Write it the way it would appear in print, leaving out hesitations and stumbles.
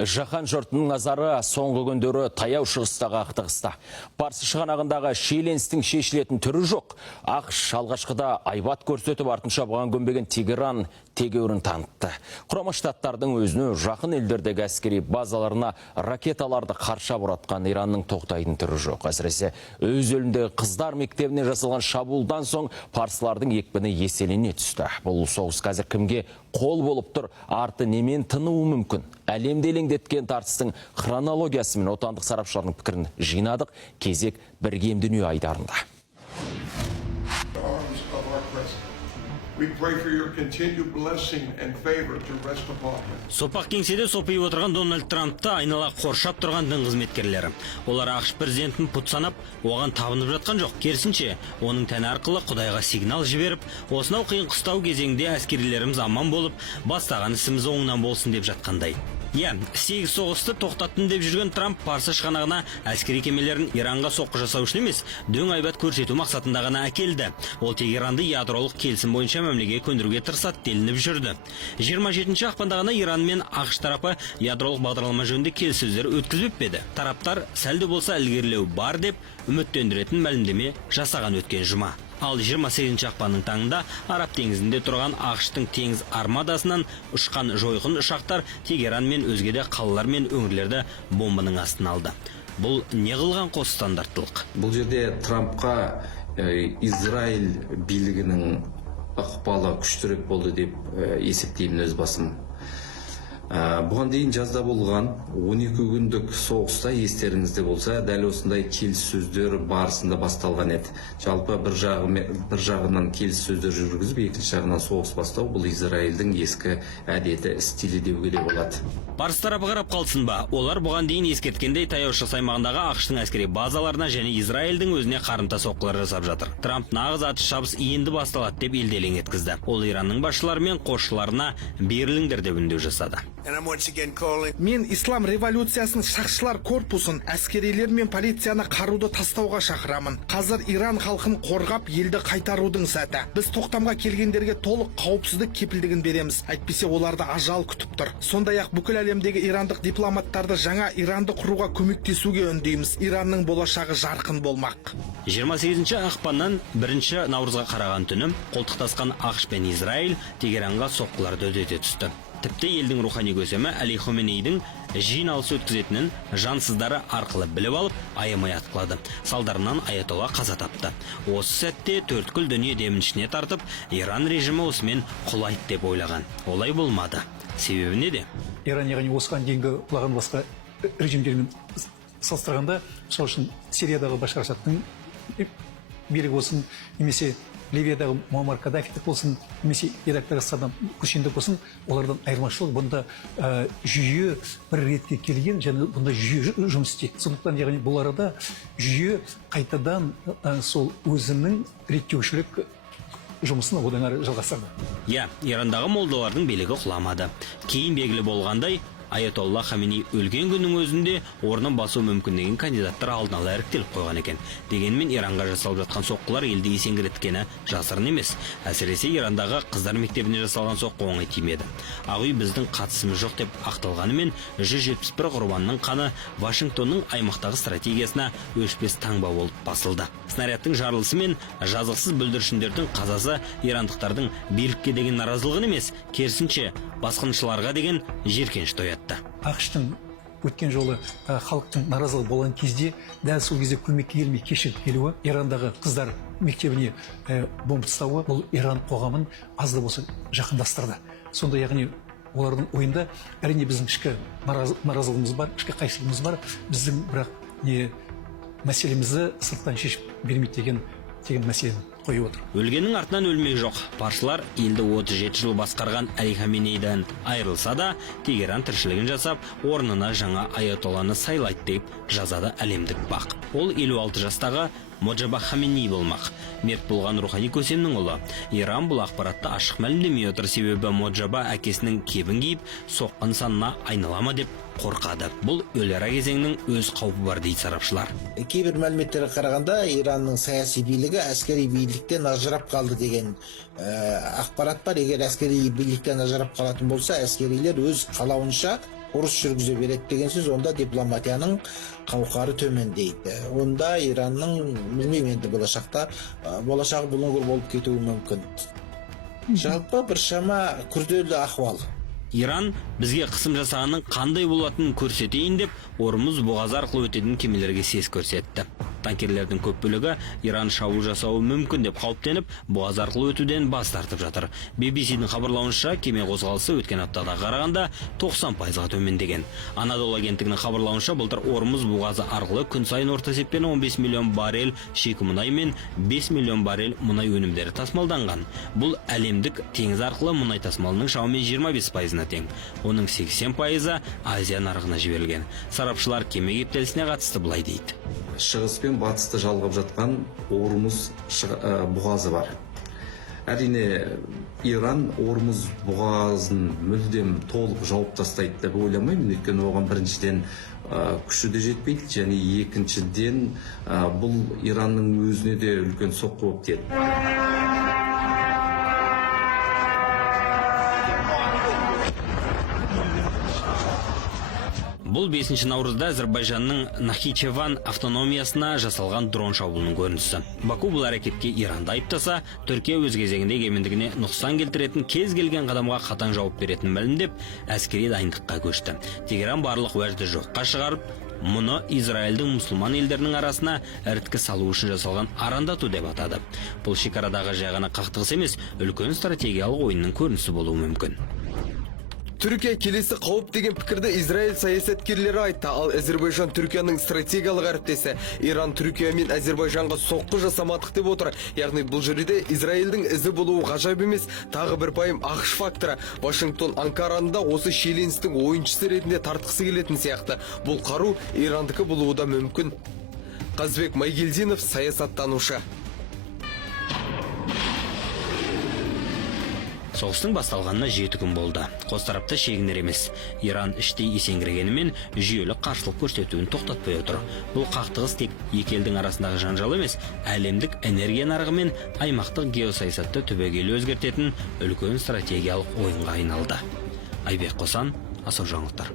Жаһан жұртының назары соңғы күндері таяу шығыстағы қақтығыста. Парсы шығанағындағы шиеленістің шешілетін түрі жоқ. ақш алғашқыда айбат көрсетіп, артынша бұған көнбеген Тегеран тегеурін танытты. Құрама Штаттардың өзіне жақын елдердегі әскери базаларына ракеталарды қарша бұратқан Иранның тоқтайтын түрі жоқ. Әсіресе өз еліндегі қыздар мектебіне жасалған шабуылдан соң парсылардың екпіні еселене түсті. Бұл соғыс қазір кімге қол болып тұр, арты немен тынуы мүмкін? Әлемде елеңдеткен тартыстың хронологиясы мен отандық сарапшылардың пікірін жинадық. Кезек біргем дүние айдарында. Сопақ кеңседе сопиып отырған Дональд Трампты айнала қоршап тұрған дін қызметкерлері. Олар ақш президентін пұт санап, оған табынып жатқан жоқ. Керісінше, оның тәні арқылы Құдайға сигнал жіберіп, осынау қиын қыстау кезеңде әскерилеріміз аман болып, бастаған ісіміз оңынан болсын деп жатқандай. Сегіз соғысты тоқтаттым деп жүрген Трамп Парсы шығанағына әскери кемелерін Иранға соққы жасау үшін емес, дөң айбат көрсету мақсатында ғана әкелді. Ол Тегеранды ядролық келісім бойынша мәмілеге көндіруге тырысады делініп жүрді. 27 ақпанда ғана Иран мен ақш тарапы ядролық бағдарлама жөнінде келіссөздер өткізбеп еді. Тараптар сәлде болса ілгерілеу бар деп үміттендіретін мәлімдеме жасаған өткен жұма. Ал 28 ақпанның таңында Араб теңізінде тұрған ақштың теңіз армадасынан ұшқан жойқын ұшақтар Тегеран мен өзге де қалалар мен өңірлерді бомбаның астына алды. Бұл не қылған қос стандарттылық? Бұл жерде Трампқа Израиль билігінің ықпалы күштірек болды деп есептеймін өз басым. Бұған дейін жазда болған 12 күндік соғыста естеріңізде болса, дәл осындай келіссөздер барысында басталған еді. Жалпы бір жағынан келіссөздер жүргізіп, екінші жағынан соғыс бастау бұл Израильдің ескі әдеті, стилі деуге де болады. Парсы тарапы қарап қалсын ба? Олар бұған дейін ескерткендей таяу шығыс аймағындағы ақштың әскери базаларына және Израильдің өзіне қарымта соққылар жасап жатыр. Трамп нағыз атыс шабыс енді басталады деп елделең еткізді. Ол Иранның басшылары мен қосшыларына беріліңдер деп үндеу жасады. Мен ислам революциясының сақшылар корпусын, әскерилер мен полицияны қаруды тастауға шақырамын. Қазір Иран халқын қорғап, елді қайтарудың сәті. Біз тоқтамға келгендерге толық қауіпсіздік кепілдігін береміз. Әйтпесе оларды ажал күтіп тұр. Сондай-ақ бүкіл әлемдегі ирандық дипломаттарды жаңа Иранды құруға көмектесуге үндейміз. Иранның болашағы жарқын болмақ. 28 ақпаннан 1 наурызға қараған түні қолтықтасқан ақш пен Израиль Тегеранға соққыларды үдете түсті. Тіпті елдің рухани көсемі Әли Хоменейдің жиналыс өткізетінін жансыздары арқылы біліп алып, аямай атқылады. Салдарынан аятолла қаза тапты. Осы сәтте төрткүл дүние демін ішіне тартып, Иран режимі осымен құлайды деп ойлаған. Олай болмады. Себебі неде? Иран яғни осыған дейінгі құлаған басқа режимдермен салыстырғанда, сол үшін Сириядағы Башар Асадтың билігі болсын, немесе Ливиядағы Муаммар Каддафидік болсын, немесе Ирактағы Саддам Хусейндік болсын, олардан айырмашылық бұнда жүйе бір ретке келген, және бұнда жүйе жұмыс істейді. Сондықтан яғни бұл арада жүйе қайтадан сол өзінің реттеушілік жұмысын одан әрі жалғастырды. Ирандағы молдалардың билігі құламады. Кейін белгілі болғандай, Аятолла Хаменей өлген күннің өзінде орнын басу мүмкін деген кандидаттар алдын ала іріктеліп қойған екен. Дегенмен Иранға жасалып жатқан соққылар елді есеңгіреткені жасырын емес. Әсіресе Ирандағы қыздар мектебіне жасалған соққы оңай тимеді. Ақ үй біздің қатысымыз жоқ деп ақталғанымен 171 құрбанның қаны Вашингтонның аймақтағы стратегиясына өшпес таңба болып басылды. Снарядтың жарылысы мен жазықсыз бүлдіршіндердің қазасы ирандықтардың билікке деген наразылығын емес, керісінше басқыншыларға деген жиіркеніш оятты. ақштың өткен жолы халықтың наразылығы болған кезде, дәл сол кезде көмекке келмей кешігіп келуі, Ирандағы қыздар мектебіне бомба тастауы, бұл Иран қоғамын аз да болса жақындастырды. Сонда яғни олардың ойында әрине біздің ішкі наразылығымыз бар, ішкі қайшылығымыз бар, біздің бірақ мәселемізді сырттан шешіп бермейді деген мәселені қойып отыр. Өлгеннің артынан өлмек жоқ. Парсылар елді 37 жыл басқарған Әли Хоменейден айырылса да, Тегеран тіршілігін жасап, орнына жаңа аятолланы сайлайды деп жазады әлемдік бақ. Ол 56 жастағы Моджаба Хоменей болмақ. Мерт болған рухани көсемнің ұлы. Иран бұл ақпаратты ашық мәлімдемей отыр, себебі Моджаба әкесінің кебін киіп, соққан санына айналама деп қорқады. Бұл өлера кезеңнің өз қаупі бар дейді сарапшылар. Кейбір мәліметтерге қарағанда Иранның саяси билігі әскери биліктен ажырап қалды деген ақпарат бар. Егер әскери биліктен ажырап қалатын болса, әскерилер өз қалауынша ұрыс жүргізе береді деген сөз, онда дипломатияның қауқары төмендейді. Онда Иранның, білмеймін енді болашағы бұлыңғыр болып кетуі мүмкін. Жалпы біршама күрделі ахуал. Иран бізге қысым жасағанның қандай болатынын көрсетейін деп, Ормұз бұғазы арқылы өтетін кемелерге сес көрсетті. Танкерлердің көп бөлігі Иран шабуыл жасауы мүмкін деп қауіптеніп, бұғаз арқылы өтуден бас тартып жатыр. BBC-дің хабарлауынша, кеме қозғалысы өткен аптада қарағанда 90%-ға төмендеген. Анадолу агенттігінің хабарлауынша, былтыр Ормұз бұғазы арқылы күн сайын орта есеппен 15 миллион баррель шикі мұнай мен 5 миллион баррель мұнай өнімдері тасымалданған. Бұл әлемдік теңіз арқылы мұнай тасымалының шамамен 25%-на тең. Оның 80%-ы Азия нарығына жіберілген. Сарапшылар кеме кептелісіне қатысты былай дейді. Шығыс пен батысты жалғап жатқан Ормұз бұғазы бар. Әрине, Иран Ормұз бұғазын мүлдем толық жауып тастайды деп ойламаймын, өйткені оған біріншіден күші де жетпейді, және екіншіден бұл Иранның өзіне де үлкен соққы болып тиеді. Бұл 5 наурызда Әзербайжанның Нахичеван автономиясына жасалған дрон шабуылының көрінісі. Баку бұл әрекетке Иранды айыптаса, Түркия өз кезегінде егемендігіне нұқсан келтіретін кез келген қадамға қатаң жауап беретінін мәлімдеп, әскери дайындыққа көшті. Тегеран барлық уәжді жоққа шығарып, мұны Израильдің мұсылман елдерінің арасына іріткі салу үшін жасалған арандату деп атады. Бұл шекарадағы жай ғана қақтығыс емес, үлкен стратегиялық ойынның көрінісі болуы мүмкін. Түркия келесі қауіп деген пікірді Израиль саясаткерлері айтты, ал Әзербайжан Түркияның стратегиялық әріптесі. Иран Түркия мен Әзербайжанға соққы жасамадық деп отыр. Яғни бұл жерде Израильдің ізі болуы ғажап емес. Тағы бір пайым ақш факторы. Вашингтон Анкараны осы шиеленістің ойыншысы ретінде тартқысы келетін сияқты. Бұл қару Ирандікі болуы да мүмкін. Қазбек Майгелдинов, саясаттанушы. Соғыстың басталғанына 7 күн болды. Қос тарапта шегінер емес. Иран іштей есеңгірегенімен жүйелі қарсылық көрсетуін тоқтатпай отыр. Бұл қақтығыс тек екі елдің арасындағы жанжал емес, әлемдік энергия нарығы мен аймақтық геосаясатты түбегейлі өзгертетін үлкен стратегиялық ойынға айналды. Айбек Қосан, Асау жаңалықтар.